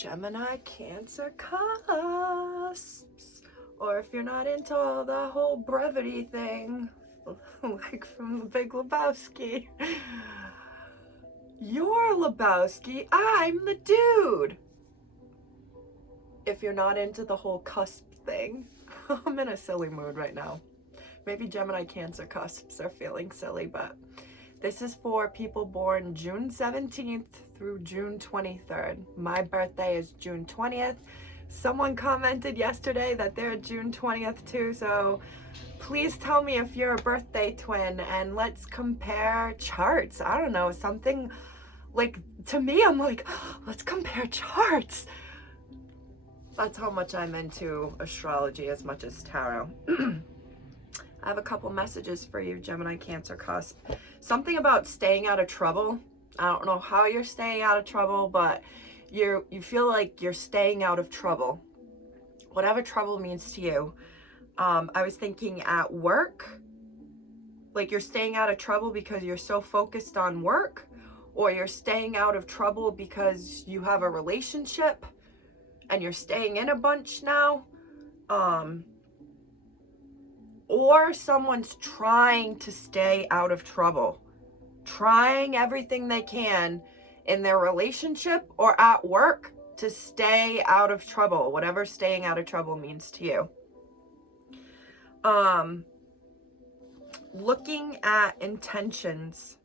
Gemini, Cancer, cusps. Or if you're not into all the whole brevity thing, like from the Big Lebowski, you're Lebowski, I'm the dude. If you're not into the whole cusp thing, I'm in a silly mood right now. Maybe Gemini, Cancer, cusps are feeling silly, but this is for people born June 17th through June 23rd. My birthday is June 20th. Someone commented yesterday that they're June 20th too, so please tell me if you're a birthday twin and let's compare charts. I don't know, something like, to me, I'm like, let's compare charts. That's how much I'm into astrology as much as tarot. I have a couple messages for you, Gemini, Cancer, cusp. Something about staying out of trouble. I don't know how you're staying out of trouble, but you feel like you're staying out of trouble. Whatever trouble means to you. I was thinking at work, like you're staying out of trouble because you're so focused on work, or you're staying out of trouble because you have a relationship and you're staying in a bunch now. Or someone's trying to stay out of trouble, trying everything they can in their relationship or at work to stay out of trouble, whatever staying out of trouble means to you. Looking at intentions,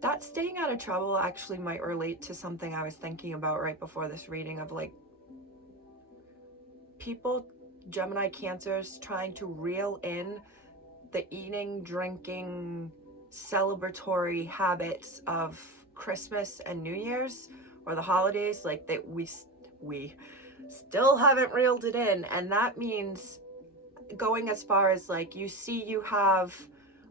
that staying out of trouble actually might relate to something I was thinking about right before this reading of like people, Gemini, Cancers, trying to reel in the eating, drinking, celebratory habits of Christmas and New Year's or the holidays, like that we still haven't reeled it in. And that means going as far as like you have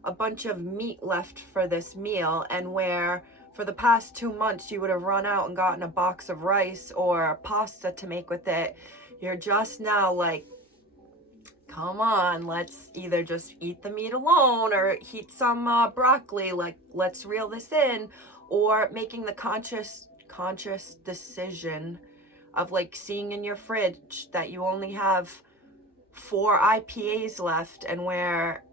a bunch of meat left for this meal, and where for the past 2 months you would have run out and gotten a box of rice or pasta to make with it, you're just now like, come on, let's either just eat the meat alone or heat some broccoli, like let's reel this in, or making the conscious decision of like seeing in your fridge that you only have 4 IPAs left, and where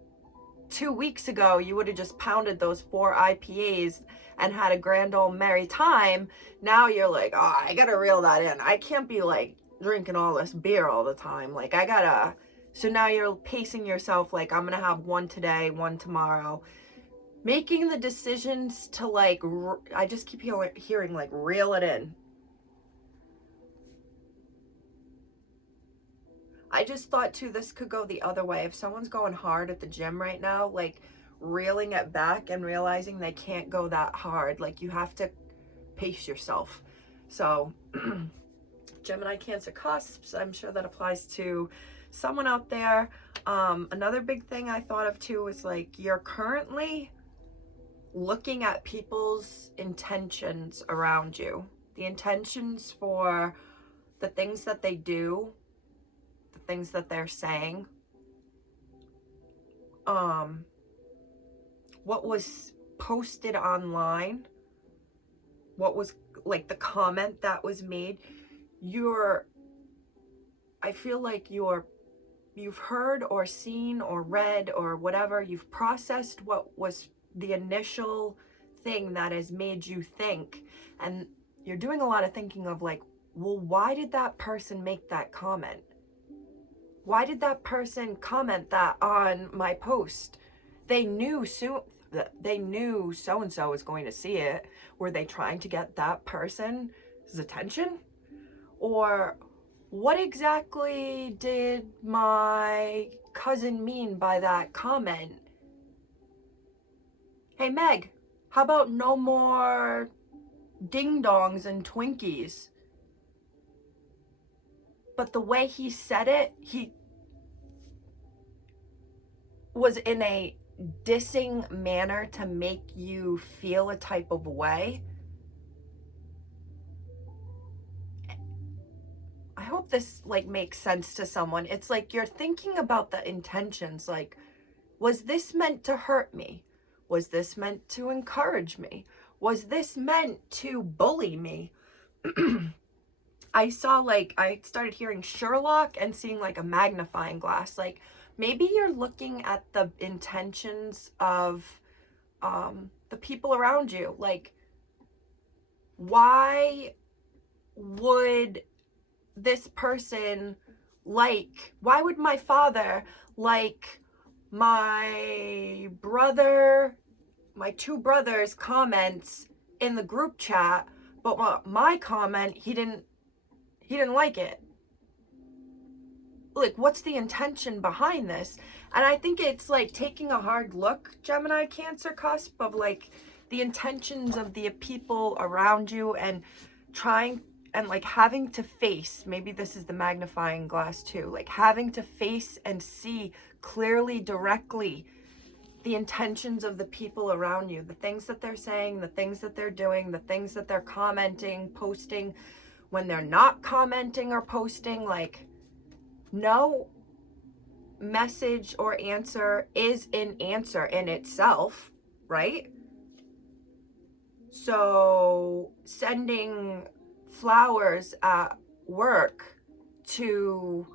2 weeks ago you would have just pounded those 4 IPAs and had a grand old merry time. Now you're like, oh, I gotta reel that in. I can't be like drinking all this beer all the time. Like I gotta. So now you're pacing yourself like, I'm gonna have one today, one tomorrow. Making the decisions to like, I just keep hearing like, reel it in. I just thought too, this could go the other way. If someone's going hard at the gym right now, like reeling it back and realizing they can't go that hard. Like you have to pace yourself. So Gemini, Cancer, cusps, I'm sure that applies to someone out there. Another big thing I thought of too was like you're currently looking at people's intentions around you, the intentions for the things that they do, the things that they're saying, what was posted online, what was like the comment that was made. I feel like you've heard or seen or read or whatever, you've processed what was the initial thing that has made you think, and you're doing a lot of thinking of like, well, why did that person make that comment? Why did that person comment that on my post? They knew so-and-so was going to see it. Were they trying to get that person's attention? Or what exactly did my cousin mean by that comment? Hey Meg, how about no more ding-dongs and Twinkies? But the way he said it, he was in a dissing manner to make you feel a type of way. I hope this like makes sense to someone. It's like you're thinking about the intentions, like, was this meant to hurt me? Was this meant to encourage me? Was this meant to bully me? I saw, like, I started hearing Sherlock and seeing like a magnifying glass. Like, maybe you're looking at the intentions of the people around you. Like, why would this person why would my father like my brother, my two brothers' comments in the group chat, but my comment, he didn't like it? Like, what's the intention behind this? And I think it's like taking a hard look, Gemini, Cancer, cusp, of like the intentions of the people around you, and trying and like having to face, maybe this is the magnifying glass too, like having to face and see clearly, directly, the intentions of the people around you, the things that they're saying, the things that they're doing, the things that they're commenting, posting, when they're not commenting or posting. Like, no message or answer is an answer in itself, right? So sending flowers at work to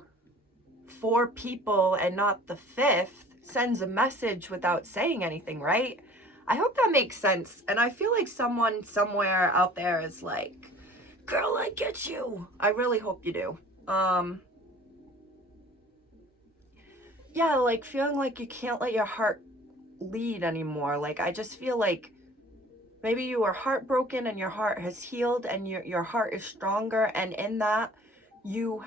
4 people and not the 5th sends a message without saying anything, right? I hope that makes sense. And I feel like someone somewhere out there is like, girl, I get you. I really hope you do. Yeah, like feeling like you can't let your heart lead anymore. Like, I just feel like maybe you are heartbroken and your heart has healed and your heart is stronger, and in that you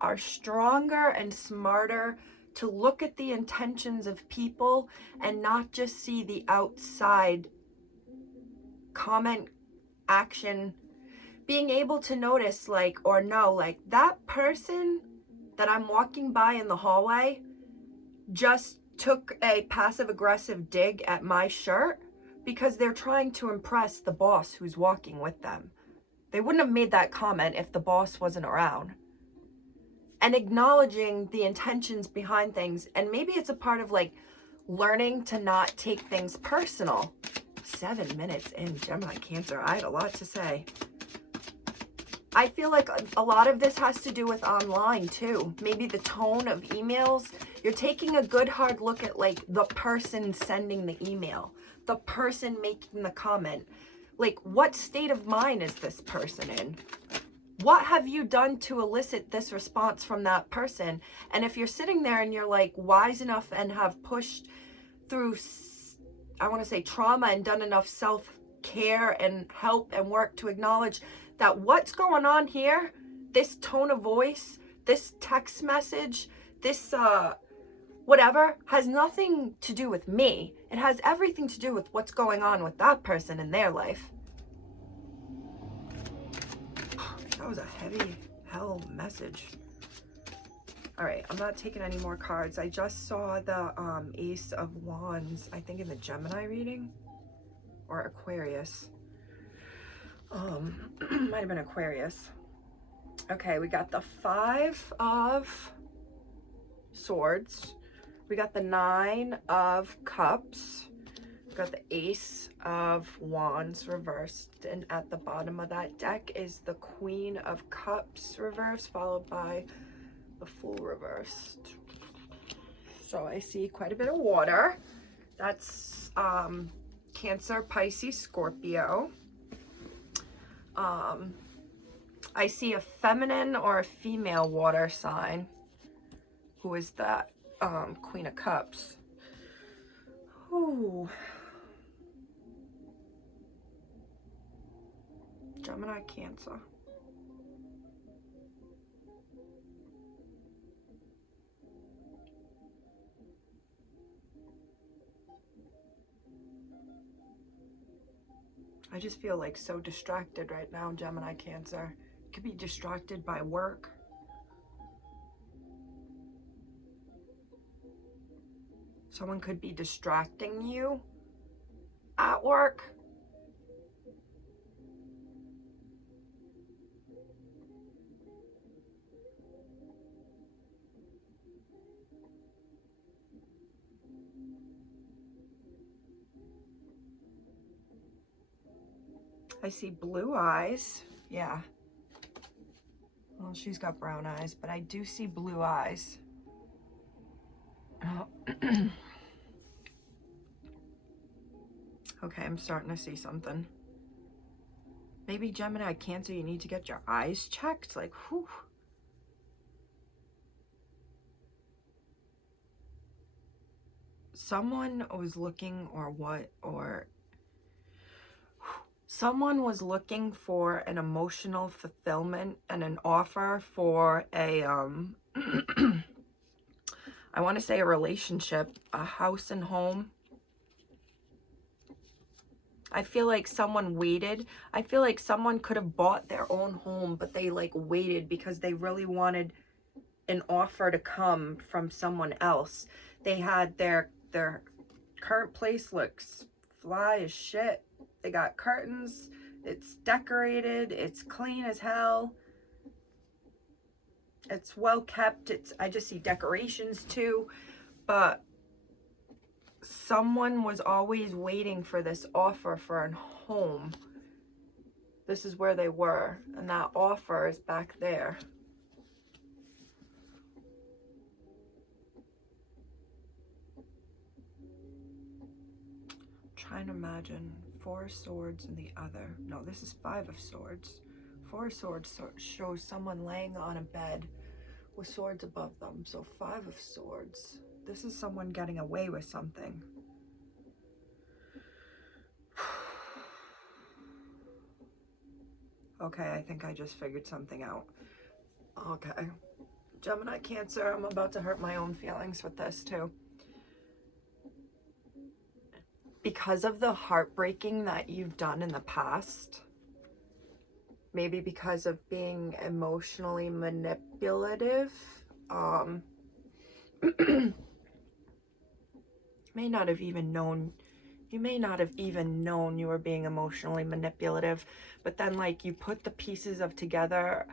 are stronger and smarter to look at the intentions of people and not just see the outside comment, action, being able to notice, like, or know, like, that person that I'm walking by in the hallway just took a passive aggressive dig at my shirt because they're trying to impress the boss who's walking with them. They wouldn't have made that comment if the boss wasn't around. And acknowledging the intentions behind things, and maybe it's a part of like learning to not take things personal. 7 minutes in, Gemini, Cancer. I had a lot to say. I feel like a lot of this has to do with online too. Maybe the tone of emails. You're taking a good hard look at like the person sending the email, the person making the comment. Like, what state of mind is this person in? What have you done to elicit this response from that person? And if you're sitting there and you're like wise enough and have pushed through, I want to say, trauma, and done enough self-care and help and work to acknowledge that what's going on here, this tone of voice, this text message, this whatever, has nothing to do with me. It has everything to do with what's going on with that person in their life. That was a heavy hell message. All right, I'm not taking any more cards. I just saw the Ace of Wands, I think in the Gemini reading or Aquarius. Might have been Aquarius. Okay, we got the 5 of Swords. We got the 9 of Cups. We got the Ace of Wands reversed. And at the bottom of that deck is the Queen of Cups reversed, followed by the Fool reversed. So I see quite a bit of water. That's Cancer, Pisces, Scorpio. I see a feminine or a female water sign. Who is that? Queen of Cups. Ooh. Gemini, Cancer. I just feel like so distracted right now, Gemini, Cancer. You could be distracted by work. Someone could be distracting you at work. I see blue eyes. Yeah. Well, she's got brown eyes, but I do see blue eyes. Oh. Okay, I'm starting to see something. Maybe Gemini, Cancer, you need to get your eyes checked. Like, whew. Someone was looking someone was looking for an emotional fulfillment and an offer for a, I want to say a relationship, a house and home. I feel like someone waited. I feel like someone could have bought their own home, but they like waited because they really wanted an offer to come from someone else. They had their current place looks fly as shit. They got curtains. It's decorated. It's clean as hell. It's well kept. I just see decorations too, but someone was always waiting for this offer for a home. This is where they were, and that offer is back there. Trying to imagine 4 of Swords in the other. No, this is 5 of Swords. 4 of Swords shows someone laying on a bed with swords above them. So 5 of Swords. This is someone getting away with something. Okay, I think I just figured something out. Okay. Gemini, Cancer, I'm about to hurt my own feelings with this too. Because of the heartbreaking that you've done in the past, maybe because of being emotionally manipulative, you may not have even known you were being emotionally manipulative, but then like you put the pieces of together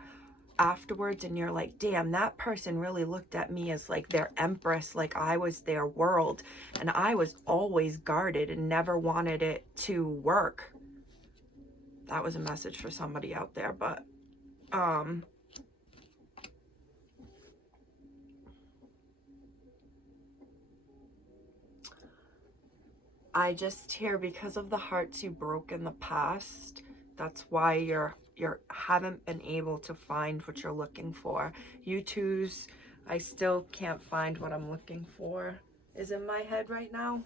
afterwards and you're like, damn, that person really looked at me as like their empress, like I was their world, and I was always guarded and never wanted it to work. That was a message for somebody out there, but I just hear, because of the hearts you broke in the past, that's why you haven't been able to find what you're looking for. You twos, I still can't find what I'm looking for is in my head right now.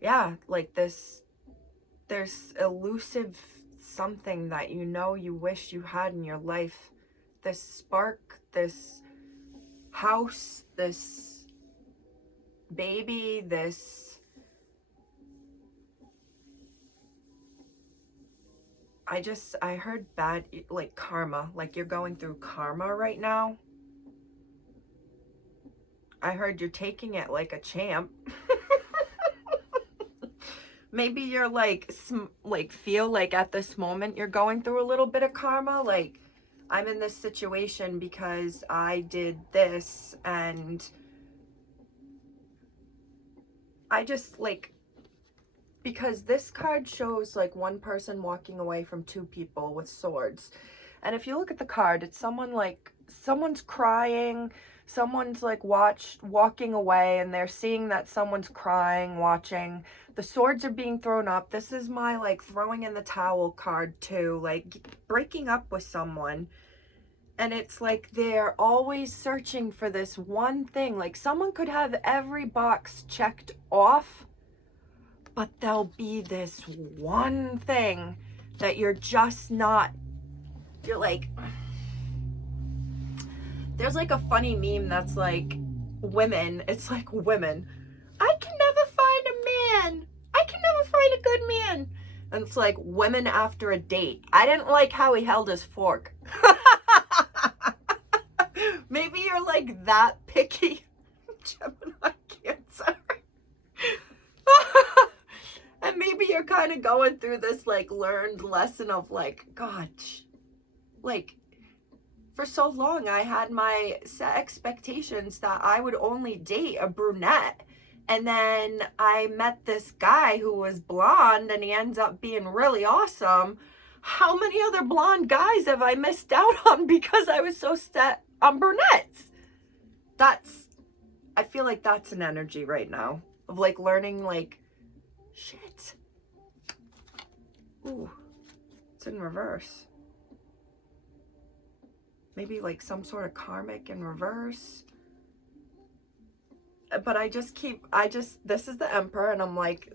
Yeah, like there's elusive something that you wish you had in your life. This spark, this house, this baby, this, I heard bad, like karma, like you're going through karma right now. I heard you're taking it like a champ. Maybe you're like feel like at this moment you're going through a little bit of karma, like I'm in this situation because I did this, and I just like, because this card shows like one person walking away from 2 people with swords. And if you look at the card, it's someone's crying, someone's like walking away, and they're seeing that someone's crying, watching. The swords are being thrown up. This is my like throwing in the towel card too, like breaking up with someone. And it's like they're always searching for this one thing. Like someone could have every box checked off, but there'll be this one thing that you're just not, you're like, there's like a funny meme that's like women, it's like women, I can never find a man. I can never find a good man. And it's like women after a date. I didn't like how he held his fork. Maybe you're like that picky, Gemini, Cancer. And maybe you're kind of going through this like learned lesson of like, gosh, like for so long I had my set expectations that I would only date a brunette, And then I met this guy who was blonde and he ends up being really awesome. How many other blonde guys have I missed out on because I was so set on brunettes? I feel like that's an energy right now of like learning like, shit. Ooh, it's in reverse. Maybe like some sort of karmic in reverse. But this is the Emperor, and I'm like,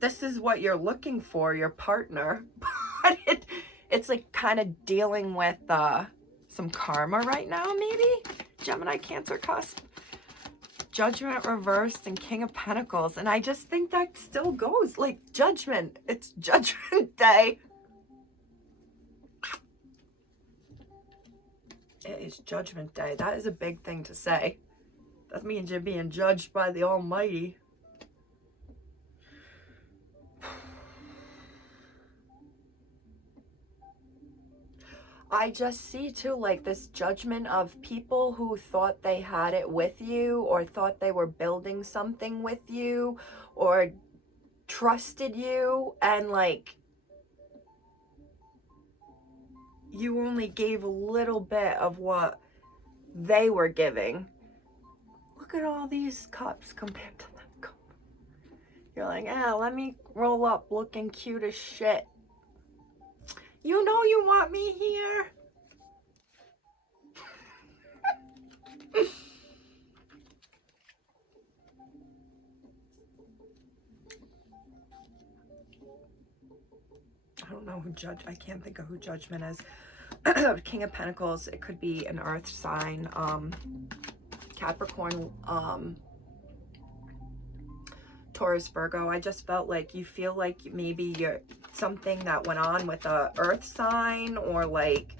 this is what you're looking for, your partner. But it's like kind of dealing with some karma right now, maybe? Gemini, Cancer, cusp. Judgment reversed and King of Pentacles. And I just think that still goes. Like, judgment. It's Judgment Day. It is Judgment Day. That is a big thing to say. That means you're being judged by the Almighty. I just see too, like, this judgment of people who thought they had it with you, or thought they were building something with you, or trusted you, and like you only gave a little bit of what they were giving. Look at all these cups compared to that cup. You're like, let me roll up looking cute as shit. You know you want me here. I don't know who I can't think of who Judgment is. King of Pentacles, it could be an earth sign. Capricorn, Taurus, Virgo. I just felt like you feel like maybe you're something that went on with a earth sign, or like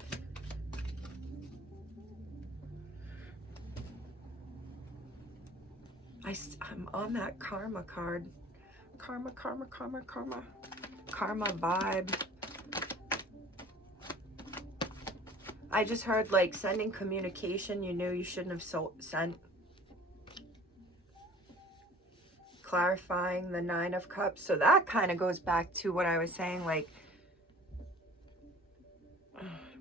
I'm on that karma card. Karma vibe. I just heard like sending communication you knew you shouldn't have sent. Clarifying the 9 of Cups. So that kind of goes back to what I was saying, like,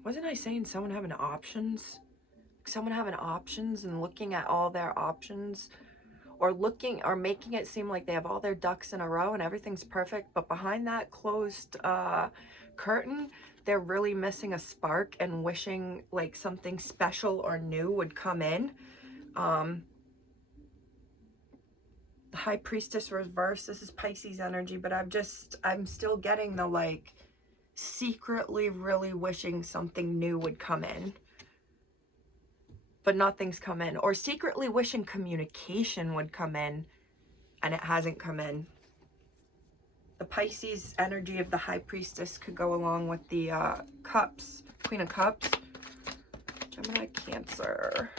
wasn't I saying someone having options? Someone having options and looking at all their options, or making it seem like they have all their ducks in a row and everything's perfect, but behind that closed curtain, they're really missing a spark and wishing like something special or new would come in. The High Priestess reverse, this is Pisces energy, but I'm still getting the like secretly really wishing something new would come in, but nothing's come in, or secretly wishing communication would come in and it hasn't come in. The Pisces energy of the High Priestess could go along with the Cups, Queen of Cups. Gemini, Cancer.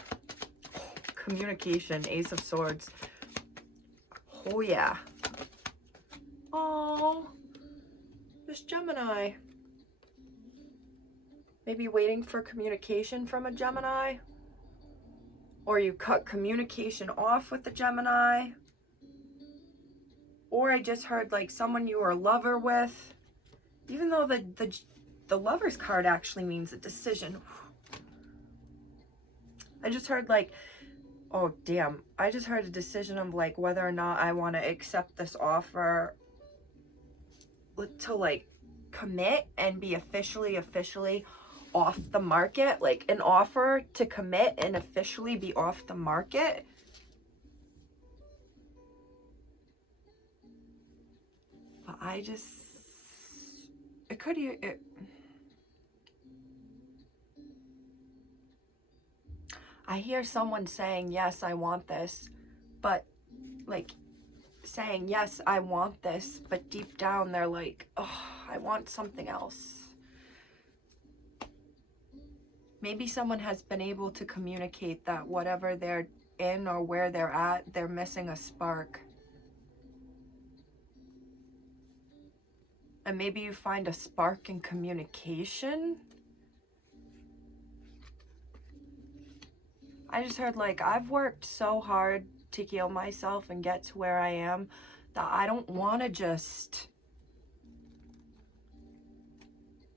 Communication, Ace of Swords. Oh yeah. Oh, this Gemini. Maybe waiting for communication from a Gemini. Or you cut communication off with the Gemini. Or I just heard like someone you were a lover with. Even though the Lover's card actually means a decision. I just heard like, oh damn, I just heard a decision of like whether or not I want to accept this offer to like commit and be officially off the market, like an offer to commit and officially be off the market. But I hear someone saying, yes, I want this, but like saying, yes, I want this, but deep down they're like, oh, I want something else. Maybe someone has been able to communicate that whatever they're in or where they're at, they're missing a spark. And maybe you find a spark in communication. I just heard like, I've worked so hard to heal myself and get to where I am, that I don't want to just...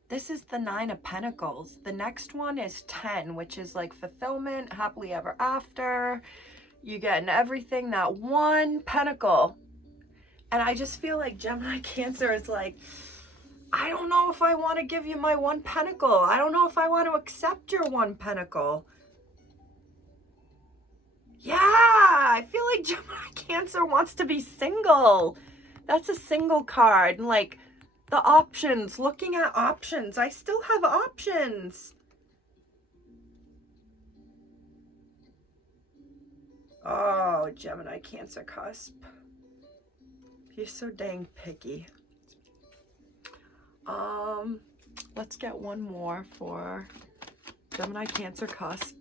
This is the 9 of Pentacles. The next one is 10, which is like fulfillment, happily ever after. You getting everything, that one pentacle. And I just feel like Gemini Cancer is like, I don't know if I want to give you my one pentacle. I don't know if I want to accept your one pentacle. Yeah, I feel like Gemini Cancer wants to be single. That's a single card. And like the options, looking at options. I still have options. Oh, Gemini Cancer cusp. You're so dang picky. Let's get one more for Gemini Cancer cusp.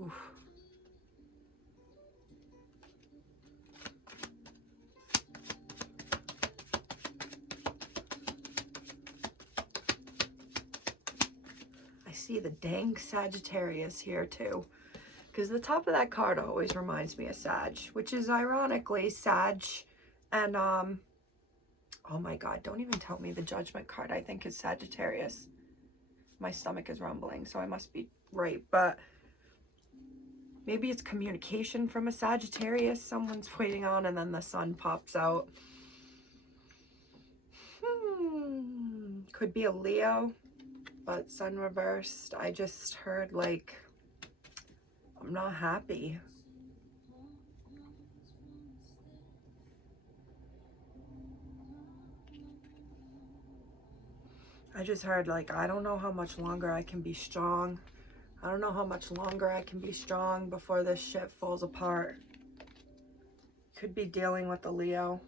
Oof. I see the dang Sagittarius here too, because the top of that card always reminds me of Sag, which is ironically Sag and oh my god, don't even tell me the Judgment card I think is Sagittarius. My stomach is rumbling, so I must be right, but maybe it's communication from a Sagittarius someone's waiting on, and then the sun pops out. Could be a Leo, but sun reversed. I just heard like, I'm not happy. I just heard like, I don't know how much longer I can be strong. I don't know how much longer I can be strong before this shit falls apart. Could be dealing with the Leo.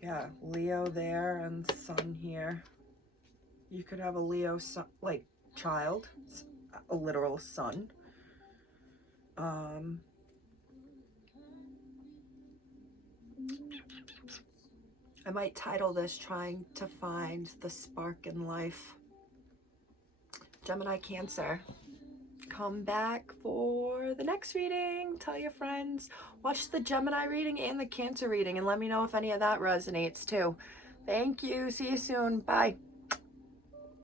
Yeah, Leo there and sun here. You could have a Leo son, like child, a literal son. I might title this Trying to Find the Spark in Life. Gemini Cancer. Come back for the next reading. Tell your friends. Watch the Gemini reading and the Cancer reading and let me know if any of that resonates too. Thank you. See you soon. Bye.